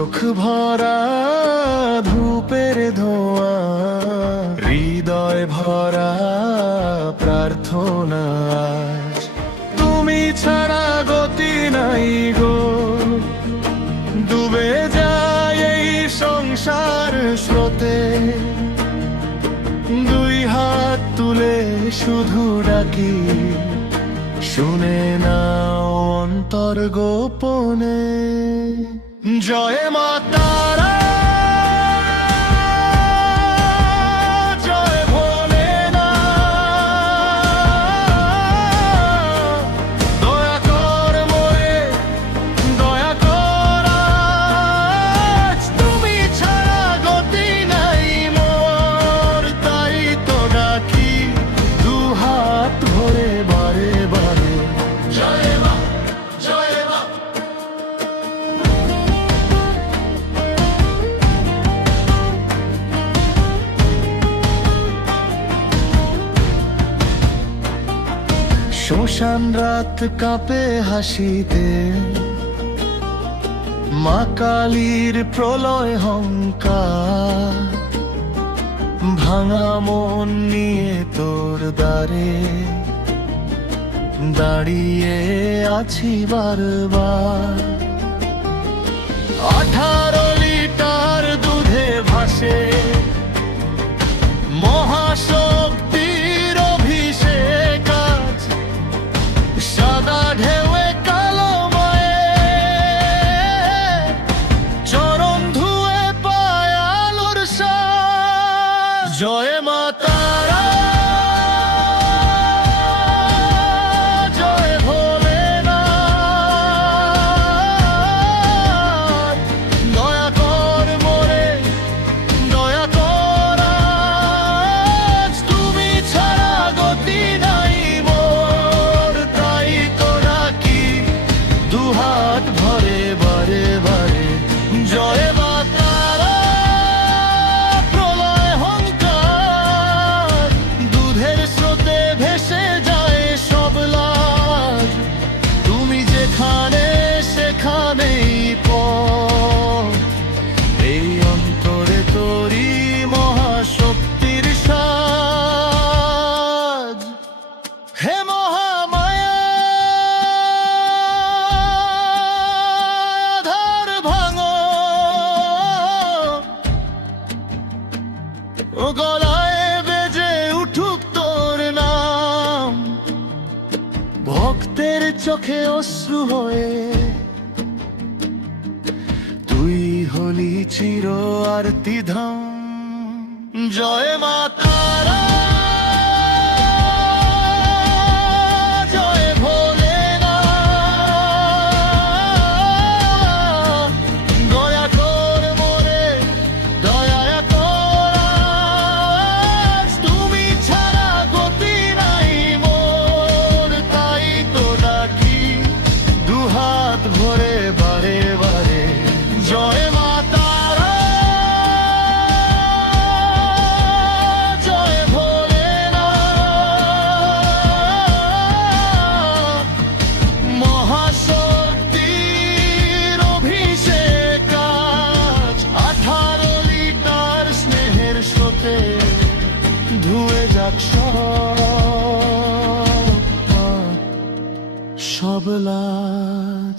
চোখ ভরা ধূপের ধোঁয়া, হৃদয় ভরা প্রার্থনা। তুমি ছাড়া গতি নাই গো, ডুবে যায় এই সংসার স্রোতে। দুই হাত তুলে শুধু ডাকি, শুনে নাও অন্তর গোপনে। জয় মা তারা, জয় ভোলেনাথ, দয়া কর মোরে, দয়া কর আজ। তুমি ছাড়া গতি নাই মোর, তাই তো ডাকি দুহাত ভরে বারে বারে। জয় মা, জয় মা। শ্মশান রাত কাঁপে হাসিতে, মা কালীর প্রলয় হংকার। ভাঙা মন নিয়ে তোর দ্বারে দাঁড়িয়ে আছি বারবার। 18 লিটার দুধে ভাসে মহাশক্তির অভিষেক আজ। সাদা ঢেউয়ে কালো মায়ে চরণ ধুয়ে পায় আলোর সাজ। জয় মা তারা, জয় ভোলেনাথ, দয়া কর মোরে, দয়া কর আজ। তুমি ছাড়া গতি নাই মোর, তাই তো ডাকি দুহাত ভরে বারে বারে। জয় মা তারা, প্রলয় হংকার, দুধের স্রোতে ভেসে যায় সব লাজ। তুমি যেখানে সেখানেই পথ, এই অন্তরে তোরি মহাশক্তির সাজ। হে মহামায়া, আধার ভাঙো, ও গলায় বেজে উঠুক তোর নাম। ভক্তের চোখে অশ্রু হয়ে তুই হলি চির আরতি ধাম। জয় মা তারা, জয় ভোলেনাথ, দয়া কর মোরে, দয়া কর আজ। তুমি ছাড়া গতি নাই মোর, তাই তো ডাকি দুহাত ভরে বারে বারে। জয় মা তারা, জয় ভোলেনাথ, মহাশক্তির অভিষেক আজ। 18 লিটার স্নেহের স্রোতে ধুয়ে যাক সব লাজ।